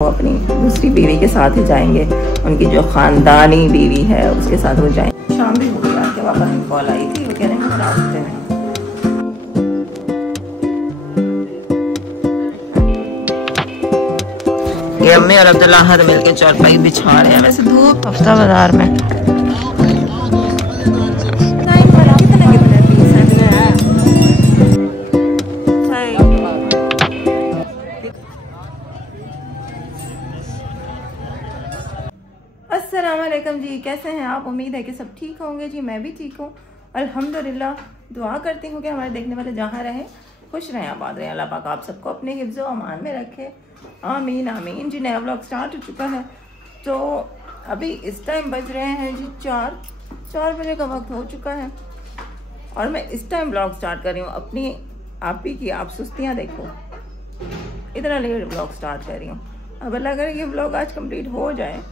वो अपनी दूसरी बीवी के साथ ही जाएंगे, उनकी जो खानदानी बीवी है उसके साथ वो जाएंगे। शाम भी हो गया कि पापा की कॉल आई थी, वो कह रहे हैं रास्ते में। ये अम्मी और अब्दुल्ला हाथ मिलके चारपाई बिछा रहे हैं। वैसे धूप हफ्ता बाजार में अस्सलाम वालेकुम जी, कैसे हैं आप? उम्मीद है कि सब ठीक होंगे जी। मैं भी ठीक हूँ अल्हम्दुलिल्लाह। दुआ करती हूँ कि हमारे देखने वाले जहाँ रहें खुश रहें, आबाद रहें। अल्लाह पाक आप सबको अपने हिफ्ज़ व अमान में रखे, आमीन आमीन जी। नया व्लॉग स्टार्ट हो चुका है, तो अभी इस टाइम बज रहे हैं जी 4 बजे का वक्त हो चुका है और मैं इस टाइम व्लॉग स्टार्ट कर रही हूँ। अपनी आप ही की आप सुस्तियाँ देखो, इतना लेट व्लॉग स्टार्ट कर रही हूँ। अब अल्लाह करे कि व्लॉग आज कंप्लीट हो जाए।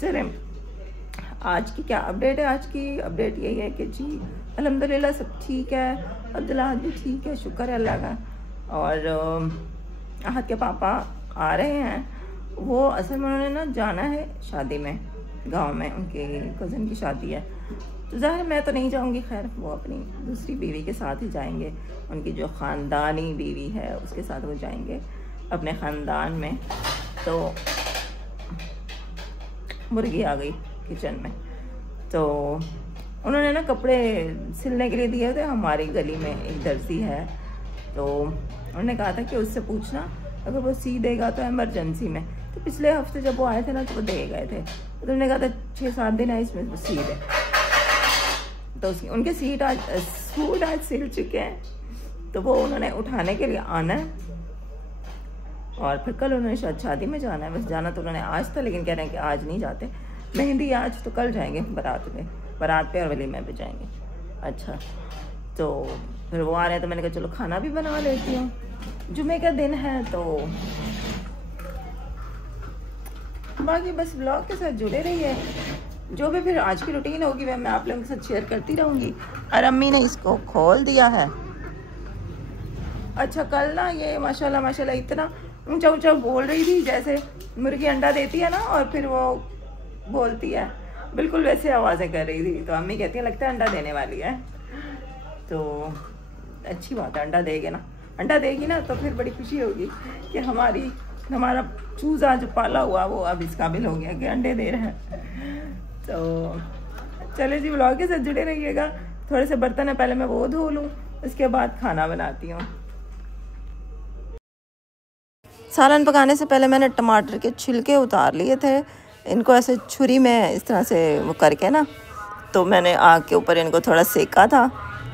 चलें, आज की क्या अपडेट है? आज की अपडेट यही है कि जी अल्हम्दुलिल्लाह सब ठीक है, अब्दुल्ला भी ठीक है, शुक्र है अल्लाह का। और आहत के पापा आ रहे हैं। वो असल में उन्होंने ना जाना है शादी में, गांव में उनके कज़न की शादी है, तो ज़ाहिर मैं तो नहीं जाऊंगी। खैर वो अपनी दूसरी बीवी के साथ ही जाएंगे, उनकी जो ख़ानदानी बीवी है उसके साथ वो जाएंगे अपने ख़ानदान में। तो मुर्गी आ गई किचन में, तो उन्होंने ना कपड़े सिलने के लिए दिए थे। हमारी गली में एक दर्जी है, तो उन्होंने कहा था कि उससे पूछना अगर वो सी देगा तो इमरजेंसी में। तो पिछले हफ्ते जब वो आए थे ना तो वो दे गए थे, तो उन्होंने कहा था 6-7 दिन है इसमें वो सी दे। तो उनके सूट आज सिल चुके हैं, तो वो उन्होंने उठाने के लिए आना है और फिर कल उन्होंने शायद शादी में जाना है। बस जाना तो उन्होंने आज था, लेकिन कह रहे हैं कि आज नहीं जाते, मेहंदी आज तो कल जाएंगे बारात पे और वलीमे पे जाएंगे। अच्छा, तो फिर वो आ रहे हैं, तो मैंने कहा चलो खाना भी बना लेती हूँ, जुमे का दिन है। तो बाकी बस ब्लॉग के साथ जुड़े रहिए, जो भी फिर आज की रूटीन होगी वह मैं आप लोगों के साथ शेयर करती रहूँगी। और अम्मी ने इसको खोल दिया है। अच्छा, कल ना ये माशाल्लाह इतना ऊंचा ऊंचा बोल रही थी जैसे मुर्गी अंडा देती है ना और फिर वो बोलती है, बिल्कुल वैसे आवाज़ें कर रही थी। तो अम्मी कहती है लगता है अंडा देने वाली है। तो अच्छी बात है, अंडा देगी ना तो फिर बड़ी खुशी होगी कि हमारा चूज़ा जो पाला हुआ वो अब इस काबिल हो गया कि अंडे दे रहे हैं। तो चले जी, व्लॉग के साथ जुड़े रहिएगा। थोड़े से बर्तन है, पहले मैं वो धो लूँ, उसके बाद खाना बनाती हूँ। सालन पकाने से पहले मैंने टमाटर के छिलके उतार लिए थे। इनको ऐसे छुरी में इस तरह से वो करके ना, तो मैंने आग के ऊपर इनको थोड़ा सेका था,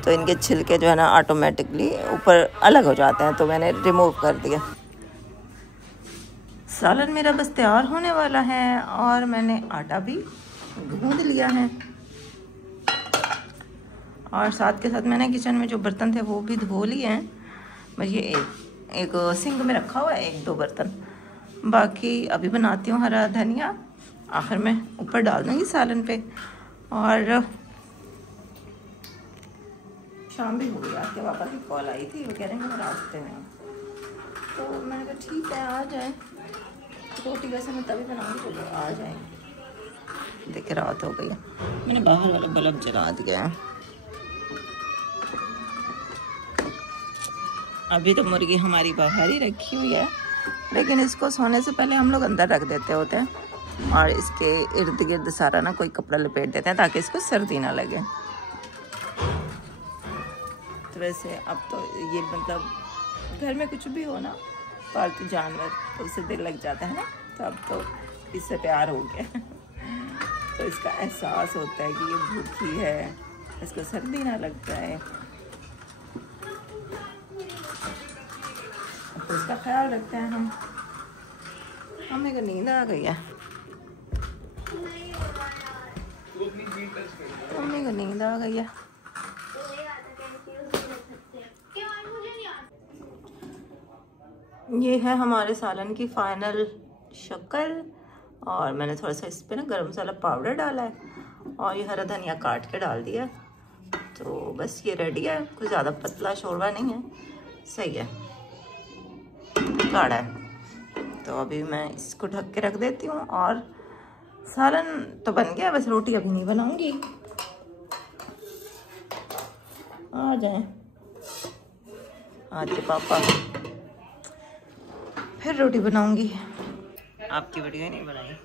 तो इनके छिलके जो है ना ऑटोमेटिकली ऊपर अलग हो जाते हैं, तो मैंने रिमूव कर दिया। सालन मेरा बस तैयार होने वाला है और मैंने आटा भी गूंद लिया है और साथ के साथ मैंने किचन में जो बर्तन थे वो भी धो लिए हैं। बस ये एक सिंक में रखा हुआ है 1-2 बर्तन, बाकी अभी बनाती हूँ हरा धनिया, आखिर में ऊपर डाल दूँगी सालन पे। और शाम भी हो गई, आपके पापा की कॉल आई थी, वो कह रहे हैं रास्ते में, तो मैंने कहा ठीक है आ जाए। रोटी वैसे मैं तभी बनाऊँगी, चलो आ जाएंगे। देखिए रात हो गई है, मैंने बाहर वाला बल्ब जला दिया है। अभी तो मुर्गी हमारी बाहर ही रखी हुई है, लेकिन इसको सोने से पहले हम लोग अंदर रख देते होते हैं और इसके इर्द गिर्द सारा ना कोई कपड़ा लपेट देते हैं ताकि इसको सर्दी ना लगे। तो वैसे अब तो ये मतलब घर में कुछ भी हो ना, पालतू जानवर, तो उससे दिल लग जाता है ना, तो अब तो इससे प्यार हो गया। तो इसका एहसास होता है कि ये भूखी है, इसको सर्दी ना लग जाए, तो इसका ख्याल रखते हैं हम। हमें को नींद आ गई है, मम्मी को नींद आ गई है। ये है हमारे सालन की फाइनल शक्ल और मैंने थोड़ा सा इस पे ना गरम मसाला पाउडर डाला है और ये हरा धनिया काट के डाल दिया। तो बस ये रेडी है, कुछ ज़्यादा पतला शोरबा नहीं है, सही है, गाढ़ा है। तो अभी मैं इसको ढक के रख देती हूँ। और सालन तो बन गया, बस रोटी अभी नहीं बनाऊंगी। आ जाएं आज के पापा, फिर रोटी बनाऊंगी। आपकी वीडियो ही नहीं बनाई।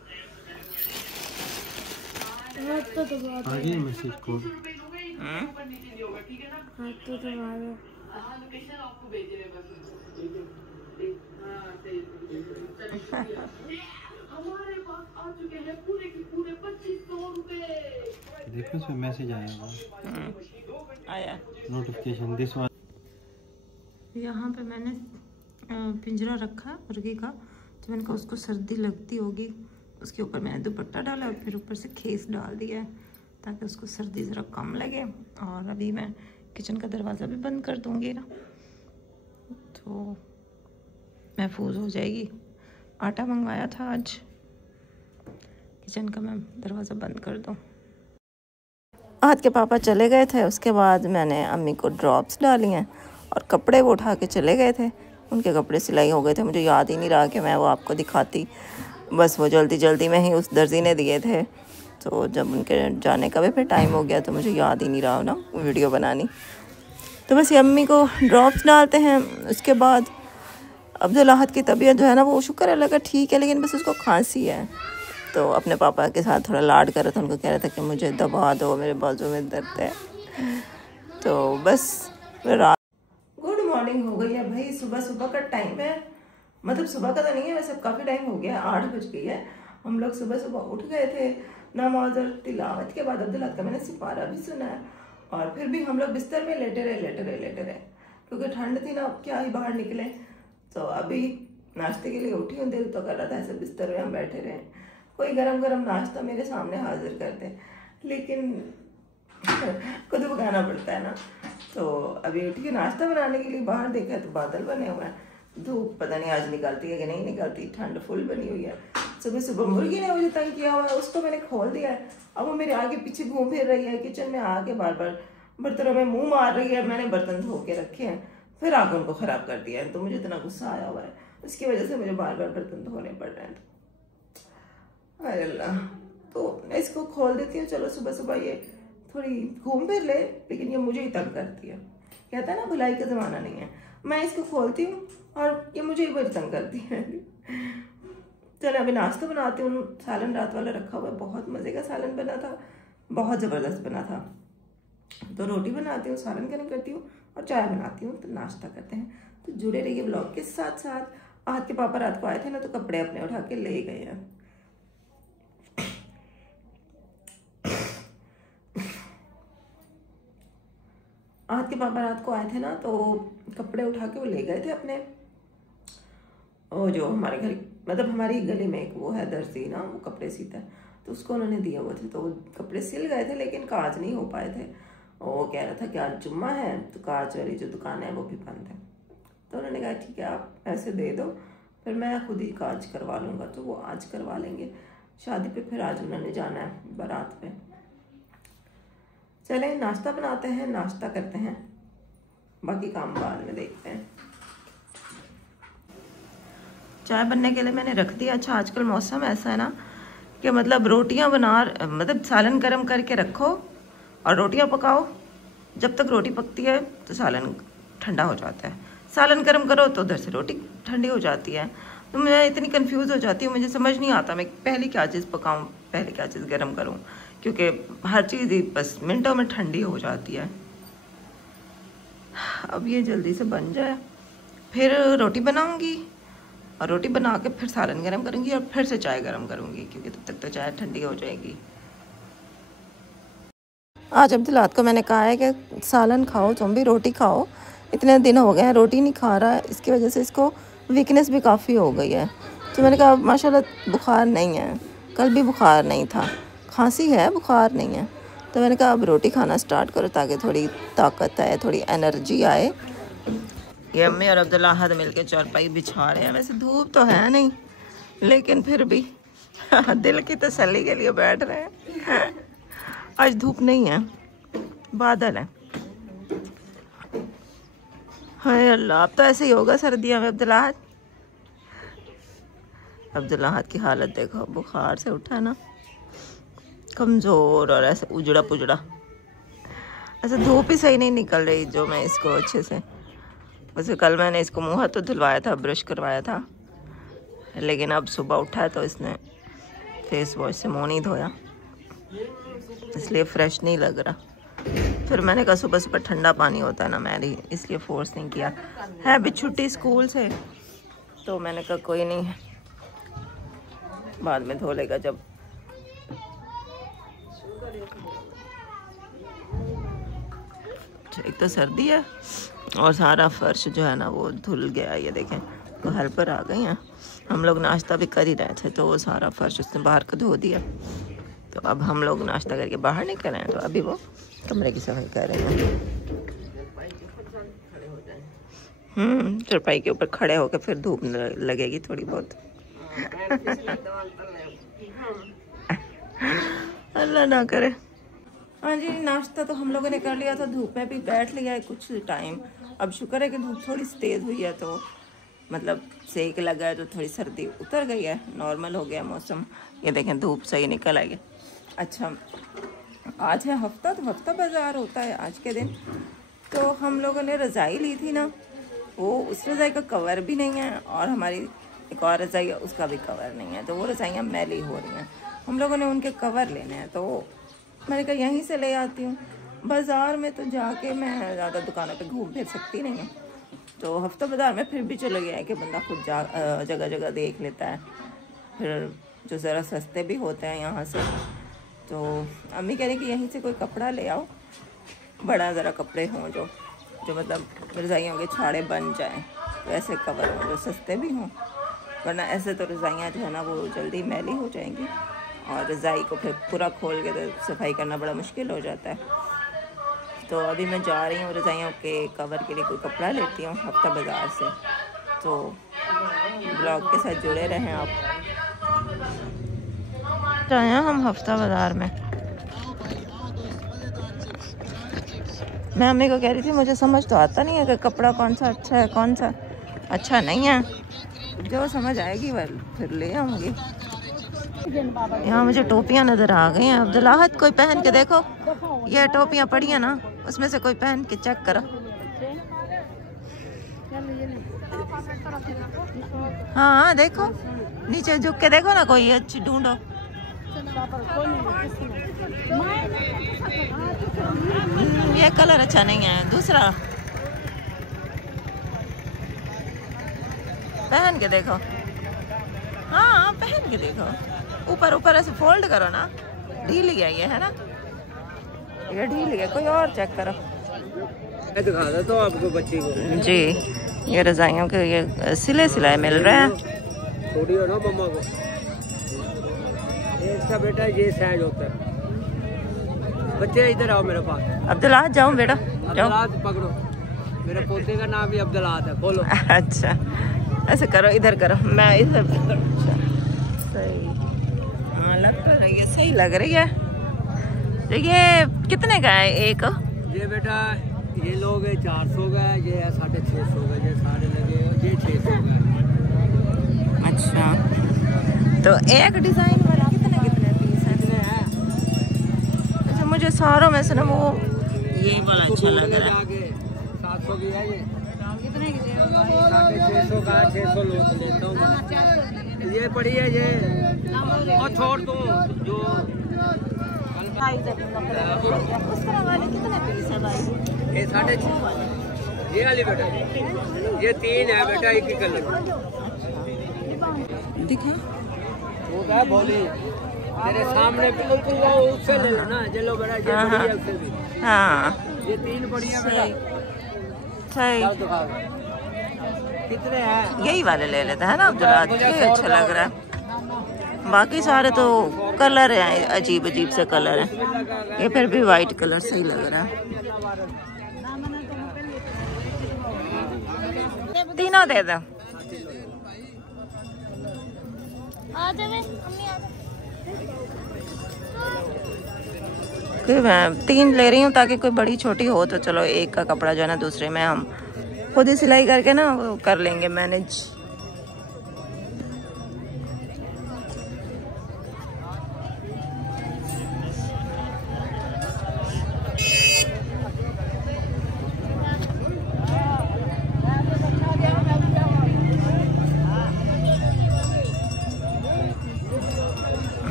आगे मैसेज को देखो इसमें मैसेज आया, आया नोटिफिकेशन दिस वन। यहाँ पे मैंने पिंजरा रखा है मुर्गी का, तो मैंने कहा उसको सर्दी लगती होगी, उसके ऊपर मैंने दुपट्टा डाला और फिर ऊपर से खेस डाल दिया है ताकि उसको सर्दी ज़रा कम लगे। और अभी मैं किचन का दरवाज़ा भी बंद कर दूँगी ना, तो महफूज हो जाएगी। आटा मंगवाया था आज, किचन का मैं दरवाज़ा बंद कर दूँ। आज के पापा चले गए थे, उसके बाद मैंने अम्मी को ड्रॉप्स डाली हैं और कपड़े वो उठा के चले गए थे। उनके कपड़े सिलाई हो गए थे, मुझे याद ही नहीं रहा कि मैं वो आपको दिखाती। बस वो जल्दी जल्दी में ही उस दर्जी ने दिए थे, तो जब उनके जाने का भी फिर टाइम हो गया तो मुझे याद ही नहीं रहा ना वीडियो बनानी। तो बस ये अम्मी को ड्रॉप्स डालते हैं। उसके बाद अब्दुल अहद की तबीयत जो है ना, वो शुक्र अल्लाह का ठीक है, लेकिन बस उसको खांसी है। तो अपने पापा के साथ थोड़ा लाड कर रहा था, उनको कह रहा था कि मुझे दबा दो, मेरे बाजू में दर्द है। तो बस रात गुड मॉर्निंग हो गई है भाई। सुबह सुबह का टाइम है, मतलब सुबह का तो नहीं है वैसे, काफ़ी टाइम हो गया, 8 बज गई है। हम लोग सुबह सुबह उठ गए थे, नमाज और तिलावत के बाद अब्दुल अहद का मैंने सिपारा भी सुना है, और फिर भी हम लोग बिस्तर में लेटे रहे क्योंकि ठंड थी ना, क्या ही बाहर निकले। तो अभी नाश्ते के लिए उठी हूँ, दिल तो कर रहा था ऐसे बिस्तर में हम बैठे रहे, कोई गरम गरम नाश्ता मेरे सामने हाजिर कर दे, लेकिन खुद पकाना पड़ता है ना। तो अभी उठी नाश्ता बनाने के लिए बाहर देखा तो बादल बने हुए हैं, धूप पता नहीं आज निकलती है कि नहीं निकलती, ठंड फुल बनी हुई है। सुबह सुबह मुर्गी ने मुझे तंग किया हुआ है, उसको मैंने खोल दिया है, अब वो मेरे आगे पीछे घूम फिर रही है, किचन में आके बार बार बर्तनों में मुंह मार रही है। मैंने बर्तन धो के रखे हैं, फिर आगे उनको ख़राब कर दिया है, तो मुझे इतना गुस्सा आया हुआ है, उसकी वजह से मुझे बार बार बर्तन धोने पड़ रहे हैं। अरे अल्लाह, तो मैं इसको खोल देती हूँ। चलो सुबह सुबह ये थोड़ी घूम फिर ले, लेकिन ये मुझे ही तंग करती है। कहता है ना भलाई का ज़माना नहीं है। मैं इसको खोलती हूँ और ये मुझे ही बड़ी तंग करती है। चलो अभी नाश्ता बनाती हूँ। सालन रात वाला रखा हुआ है, बहुत मज़े का सालन बना था, बहुत ज़बरदस्त बना था। तो रोटी बनाती हूँ, सालन गर्म करती हूँ और चाय बनाती हूँ, तो नाश्ता करते हैं। तो जुड़े रहिए ब्लॉग के साथ साथ। आज के पापा रात को आए थे ना, तो कपड़े अपने उठा के ले गए हैं। आज के पापा रात को आए थे ना, तो कपड़े उठा के वो ले गए थे अपने। और जो हमारे घर, मतलब हमारी गली में एक वो है दर्जी ना, वो कपड़े सीता है, तो उसको उन्होंने दिए हुए थे, तो वो कपड़े सिल गए थे, लेकिन काज नहीं हो पाए थे। और वो कह रहा था कि आज जुम्मा है, तो काज वाली जो दुकान है वो भी बंद है। तो उन्होंने कहा ठीक है आप पैसे दे दो, फिर मैं खुद ही काज करवा लूँगा। तो वो आज करवा लेंगे शादी पे, फिर आज उन्होंने जाना है बारात पे। चलें नाश्ता बनाते हैं, नाश्ता करते हैं, बाकी काम बाद में देखते हैं। चाय बनने के लिए मैंने रख दिया। अच्छा आजकल मौसम ऐसा है ना कि मतलब रोटियां मतलब सालन गर्म करके रखो और रोटियां पकाओ। जब तक रोटी पकती है तो सालन ठंडा हो जाता है, सालन गर्म करो तो उधर से रोटी ठंडी हो जाती है। तो मैं इतनी कंफ्यूज हो जाती हूँ, मुझे समझ नहीं आता मैं पहले क्या चीज़ पकाऊँ, पहले क्या चीज़ गर्म करूँ, क्योंकि हर चीज़ ही बस मिनटों में ठंडी हो जाती है। अब ये जल्दी से बन जाए, फिर रोटी बनाऊंगी और रोटी बना के फिर सालन गरम करूंगी और फिर से चाय गरम करूंगी, क्योंकि तब तक तो चाय ठंडी हो जाएगी। आज अब्दुल अहद को मैंने कहा है कि सालन खाओ, तुम भी रोटी खाओ, इतने दिन हो गए हैं रोटी नहीं खा रहा है, इसकी वजह से इसको वीकनेस भी काफ़ी हो गई है। तो मैंने कहा माशाल्लाह बुखार नहीं है, कल भी बुखार नहीं था, खांसी है बुखार नहीं है। तो मैंने कहा अब रोटी खाना स्टार्ट करो ताकि थोड़ी ताकत आए, थोड़ी एनर्जी आए। ये अम्मी और अब्दुल अहद मिलके चारपाई बिछा रहे हैं। वैसे धूप तो है नहीं, लेकिन फिर भी दिल की तसल्ली के लिए बैठ रहे हैं। आज धूप नहीं है, बादल है। हाय अल्लाह, अब तो ऐसे ही होगा सर्दियों में अब्दुल अहद। अब्दुल्लाहत की हालत देखो, बुखार से उठा ना, कमज़ोर और ऐसे उजड़ा पुजड़ा, ऐसे धूप ही सही नहीं निकल रही जो मैं इसको अच्छे से। वैसे कल मैंने इसको मुँह हाथ तो धुलवाया था, ब्रश करवाया था, लेकिन अब सुबह उठा तो इसने फेस वॉश से मुँह नहीं धोया, इसलिए फ्रेश नहीं लग रहा। फिर मैंने कहा सुबह सुबह ठंडा पानी होता है ना मैरी, इसलिए फोर्स नहीं किया। है अभी छुट्टी स्कूल से, तो मैंने कहा कोई नहीं, बाद में धो लेगा जब। एक तो सर्दी है और सारा फर्श जो है ना वो धुल गया। ये देखें, वो हेल्पर आ गई हैं, हम लोग नाश्ता भी कर ही रहे थे तो वो सारा फर्श उसने बाहर का धो दिया। तो अब हम लोग नाश्ता करके बाहर निकल हैं, तो अभी वो कमरे की सफाई कर रहे हैं। चरपाई के ऊपर खड़े होकर फिर धूप लगेगी थोड़ी बहुत। अल्लाह ना करे। हाँ जी, नाश्ता तो हम लोगों ने कर लिया था, धूप में भी बैठ लिया है कुछ टाइम। अब शुक्र है कि धूप थोड़ी तेज़ हुई है, तो मतलब सेक लगा है, तो थोड़ी सर्दी उतर गई है, नॉर्मल हो गया मौसम। ये देखें धूप सही निकल आई है। अच्छा, आज है हफ्ता, तो हफ्ता बाज़ार होता है आज के दिन। तो हम लोगों ने रज़ाई ली थी ना, वो उस रज़ाई का कवर भी नहीं है, और हमारी एक और रज़ाई है उसका भी कवर नहीं है, तो वो रज़ाइयाँ मैली हो रही हैं। हम लोगों ने उनके कवर लेने हैं, तो मैंने कहा यहीं से ले आती हूँ। बाज़ार में तो जाके मैं ज़्यादा दुकानों पे घूम फिर सकती नहीं हूँ, तो हफ्ता बाज़ार में फिर भी चलो गया है कि बंदा खुद जगह जगह देख लेता है, फिर जो ज़रा सस्ते भी होते हैं यहाँ से। तो अम्मी कह रही कि यहीं से कोई कपड़ा ले आओ, बड़ा ज़रा कपड़े हों जो मतलब रज़ाइयों के छाड़े बन जाएं, वैसे कवर हों जो सस्ते भी हों, वरना ऐसे तो रज़ाइयाँ जो है ना वो जल्दी मैली हो जाएंगी, और रज़ाई को फिर पूरा खोल के तो सफाई करना बड़ा मुश्किल हो जाता है। तो अभी मैं जा रही हूँ रज़ाइयों के कवर के लिए कोई कपड़ा लेती हूँ हफ्ता बाज़ार से। तो ब्लॉग के साथ जुड़े रहें आप। आए हम हफ्ता बाज़ार में, मैं अम्मी को कह रही थी मुझे समझ तो आता नहीं है कि कपड़ा कौन सा अच्छा है कौन सा अच्छा नहीं है, जो समझ आएगी वह फिर ले आऊँगी। यहाँ मुझे टोपियाँ नज़र आ गई हैं। अब्दुल्लाहत कोई पहन के देखो, ये टोपियाँ पड़ी हैं ना, उसमें से कोई पहन के चेक करो। हाँ देखो, नीचे झुक के देखो ना, कोई अच्छी ढूंढो। ये कलर अच्छा नहीं है, दूसरा पहन के देखो। हाँ पहन के देखो, ऊपर ऊपर ऐसे फोल्ड करो ना, ढीली है ये, है ना, ये ढीली है, कोई और चेक करो। दिखा दो तो आपको बच्ची को जी, ये रज़ाइयों के ये सिले सिलाए मिल रहे हैं। छोड़ी हो ना मम्मा को, इसका बेटा ये साइज होता है। बच्चे इधर आओ मेरे पास। अब्दुल्लाह जाओ बेटा, जाओ पकड़ो, मेरे पोते का नाम भी अब्दुल्लाह है, बोलो। अच्छा ऐसे करो, इधर करो, मैं इधर। अच्छा सही, हाँ लग तो रही है, सही लग रही है। तो ये कितने का है एक? ये बेटा ये लोग 400 का है, ये है 650 का, ये सारे लगे, ये 600 का। अच्छा, तो एक डिजाइन वाला कितने कितने पीस हैं? अच्छा, मुझे सारों में से ना वो ये वाला अच्छा लग रहा है। 700 की है ये, कितने की? 650 का, 600 लेता हूँ। ये पड़ी है ये, और छोड़ दो जो उस तरह वाले कितने पीस है भाई? ये 650। ये वाली बेटा, ये 3 है बेटा, एक ही कलर दिखा। वो क्या बोली तेरे सामने, बिल्कुल वो उससे ले लेना, चलो बेटा, ये बड़ी है उससे भी। हाँ ये 3 बढ़िया बेटा, सही। कितने हैं? यही वाले ले लेते हैं ना अब्दुल्लाह, ये अच्छा लग रहा है। बाकी सारे तो कलर हैं, अजीब अजीब से कलर हैं, ये फिर भी वाइट कलर सही लग रहा है। तीनों दे दो। मैं 3 ले रही हूँ ताकि कोई बड़ी छोटी हो तो चलो एक का कपड़ा जो है ना दूसरे में हम खुद ही सिलाई करके ना वो कर लेंगे मैनेज।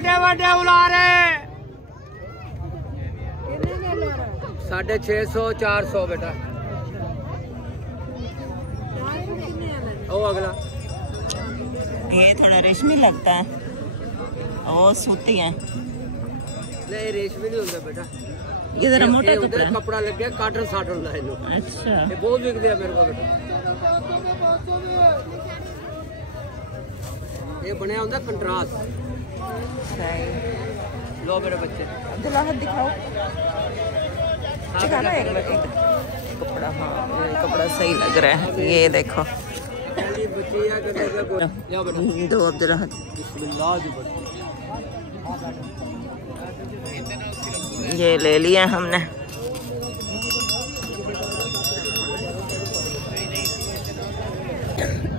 बड़े उला रहे 650 400 बेटा। ओ अगला ये थोड़ा रेशमी लगता है, वो सूती है। नहीं रेशमी नहीं होता बेटा, ये जरा मोटा कपड़ा लग गया काटन साटन ला लो। अच्छा ये बहुत बिक दिया मेरे को बेटा। ये बनया होता कंट्रास्ट। लो मेरे बच्चे दुल्हन दिखाओ, दिखाना एक मिनट। कपड़ा, हाँ ये कपड़ा सही लग रहा है। ये देखो दो अब्दुल्लाहन, ये ले लिया हमने।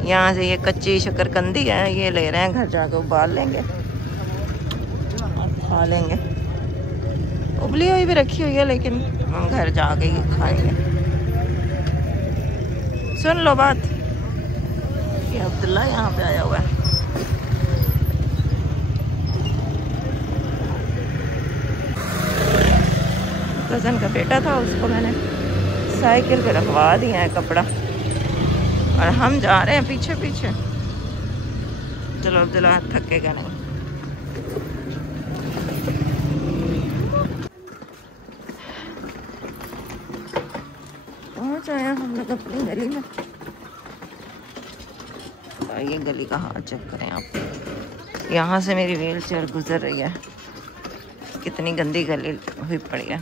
यहाँ से ये कच्ची शकरकंदी है, ये ले रहे हैं, घर जाकर उबाल लेंगे और खा लेंगे। उबली हुई भी रखी हुई है, लेकिन हम घर जाके ही खाएंगे। सुन लो बात, ये अब्दुल्ला यहाँ पे आया हुआ है। कज़न का बेटा था, उसको मैंने साइकिल पे रखवा दिया है कपड़ा, और हम जा रहे हैं पीछे पीछे। चलो अब्दुल्ला थकेगा नहीं। पहुंच आया हम लोग अपनी गली में। ये गली का हाल चेक करें आप, यहाँ से मेरी व्हील चेयर गुजर रही है। कितनी गंदी गली हुई पड़ी है।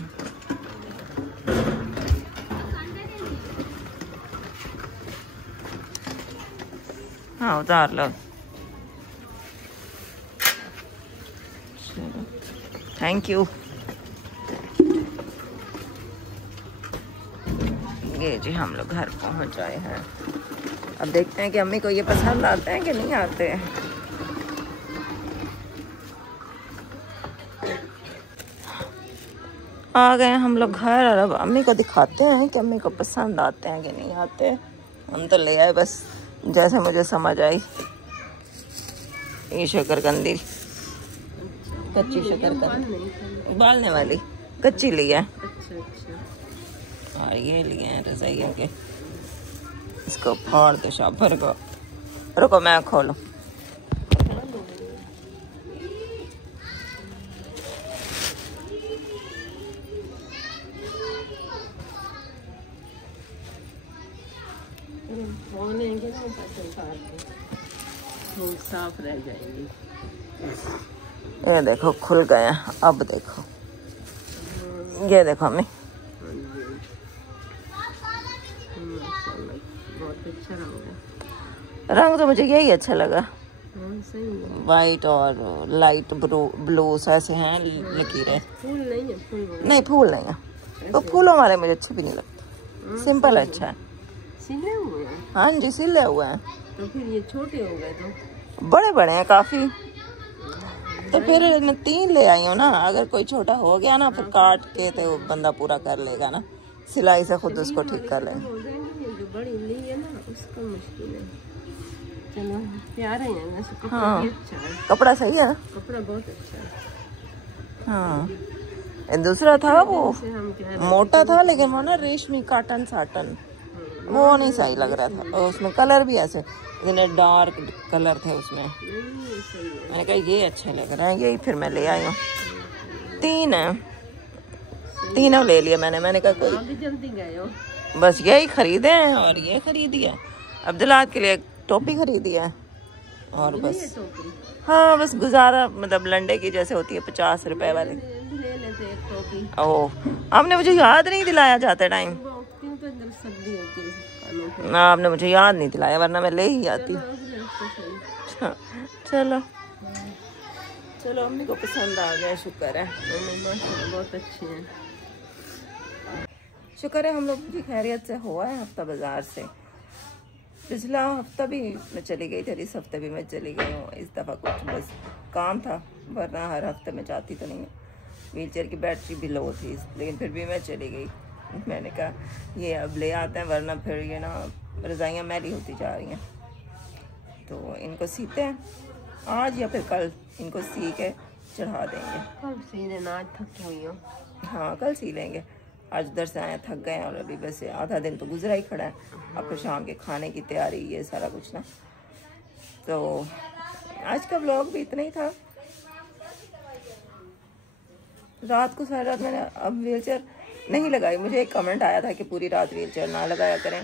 हाँ उतार लो, थैंक यू। ये जी हम लोग घर पहुंच आए हैं। अब देखते हैं कि अम्मी को ये पसंद आते हैं कि नहीं आते हैं। आ गए हम लोग घर, और अब अम्मी को दिखाते हैं कि अम्मी को पसंद आते हैं कि नहीं आते। हम तो ले आए बस जैसे मुझे समझ आई। ये शकरकंदी, कच्ची शकरकंदी उबालने वाली कच्ची ली है। और ये लिए हैं रजाइयों के, इसको फाड़ दो शापर को। रुको मैं खोलूं। साफ रह जाएंगी। ये देखो खुल गया। अब देखो, ये देखो हमें बहुत अच्छा रंग तो मुझे यही अच्छा लगा। वाइट और लाइट ब्लू ऐसे हैं लकीरें। फूल नहीं है, नहीं फूल नहीं है, तो फूलों वाले मुझे अच्छे भी नहीं लगते। सिंपल अच्छा है। सिले हुए हैं? हाँ जी सिले हुए हैं। तो फिर ये छोटे हो गए, तो बड़े बड़े हैं काफी। तो फिर 3 ले आई हूँ ना, अगर कोई छोटा हो गया ना फिर काट के तो बंदा पूरा कर लेगा ना, सिलाई से खुद उसको ठीक कर लेंगे। जो बड़ी ली है ना उसको मुश्किल है। चलो प्यारे हैं वैसे, कपड़ा हाँ भी अच्छा है। कपड़ा सही है ना, कपड़ा बहुत अच्छा है। हाँ दूसरा था वो मोटा था, लेकिन वो ना रेशमी काटन साटन, वो नहीं सही लग रहा था। और उसमें कलर भी ऐसे इतने डार्क कलर थे उसमें। मैंने कहा ये अच्छा लग रहा है, यही फिर मैं ले आई हूँ। 3 है, तीनों ले लिया मैंने कहा कोई जल्दी गए हो। बस यही खरीदे हैं, और ये खरीदी है अब्दुल्ला के लिए, टोपी खरीदी है, और बस हाँ बस गुजारा, मतलब लंडे की जैसे होती है 50 रुपए वाली। ओह आपने मुझे याद नहीं दिलाया जाते टाइम, ना आपने मुझे याद नहीं दिलाया, वरना मैं ले ही आती। चलो चलो अम्मी को पसंद आ गया, शुक्र है। बहुत अच्छे हैं, शुक्र है हम लोग की खैरियत से हुआ है हफ्ता बाजार से। पिछला हफ्ता भी मैं चली गई थी, इस हफ्ते भी मैं चली गई हूँ। इस दफ़ा कुछ बस काम था, वरना हर हफ्ते में जाती तो नहीं है। व्हील चेयर की बैटरी भी लो थी, लेकिन फिर भी मैं चली गई। मैंने कहा ये अब ले आते हैं, वरना फिर ये ना रज़ाइयाँ मैली होती जा रही हैं। तो इनको सीते हैं आज या फिर कल, इनको सी के चढ़ा देंगे। कल सी लेना, आज थकी हुई हूँ। हाँ कल सी लेंगे, आज उधर से आए थक गए और अभी बस आधा दिन तो गुजरा ही खड़ा है। अब फिर शाम के खाने की तैयारी ये सारा कुछ ना। तो आज का व्लॉग भी इतना ही था। रात को सारी रात मैंने अब व्हीलचेयर नहीं लगाई। मुझे एक कमेंट आया था कि पूरी रात व्हीलचेयर ना लगाया करें,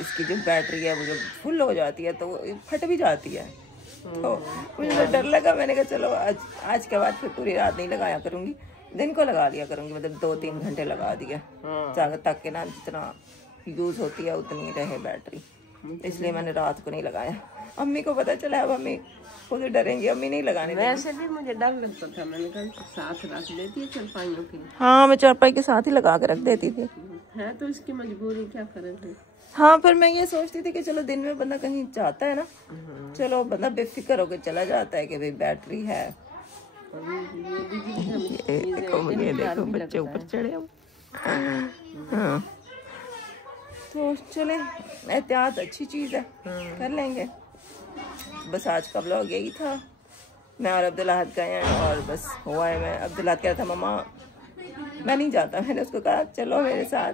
इसकी जो बैटरी है वो जो फुल हो जाती है तो फट भी जाती है। तो मुझे तो डर लगा, मैंने कहा चलो आज के बाद फिर पूरी रात नहीं लगाया करूँगी, दिन को लगा लिया करूँगी। मतलब 2-3 घंटे लगा दिया ताकि ना जितना यूज़ होती है उतनी रहे बैटरी, इसलिए मैंने रात को नहीं लगाया। अम्मी को पता चला, अब अम्मी खुद डरेंगी, अम्मी नहीं लगाने देंगी। वैसे भी मुझे डर लगता था, मैंने कहा साथ रख देती है चारपाइयों की। हाँ मैं चारपाई के साथ ही लगा के रख देती थी। है तो इसकी मजबूरी, क्या करें। हाँ फिर मैं ये सोचती थी कि चलो दिन में बंदा कहीं जाता है ना, चलो बंदा बेफिक्र होकर चला जाता है कि भाई बैटरी है। ये देखो बच्चे ऊपर चढ़े। हाँ तो चले, एहतियात अच्छी चीज़ है, कर लेंगे। बस आज का व्लॉग यही था। मैं और अब्दुल्लाह गए हैं और बस हुआ है। मैं अब्दुल्लाह कह रहा था मम्मा मैं नहीं जाता, मैंने उसको कहा चलो मेरे साथ,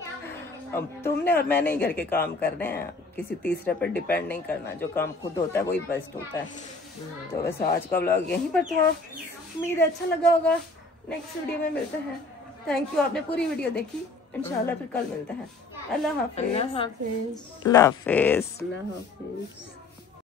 अब तुमने और मैंने ही घर के काम करने हैं, किसी तीसरे पर डिपेंड नहीं करना, जो काम खुद होता है वही बेस्ट होता है। तो बस आज का व्लॉग यहीं पर था, उम्मीद है अच्छा लगा होगा। नेक्स्ट वीडियो में मिलते हैं। थैंक यू, आपने पूरी वीडियो देखी। इंशाल्लाह फिर कल मिलते हैं। अल्लाह हाफिज़। अल्लाह हाफिज़। अल्लाह हाफिज़। अल्लाह हाफिज़।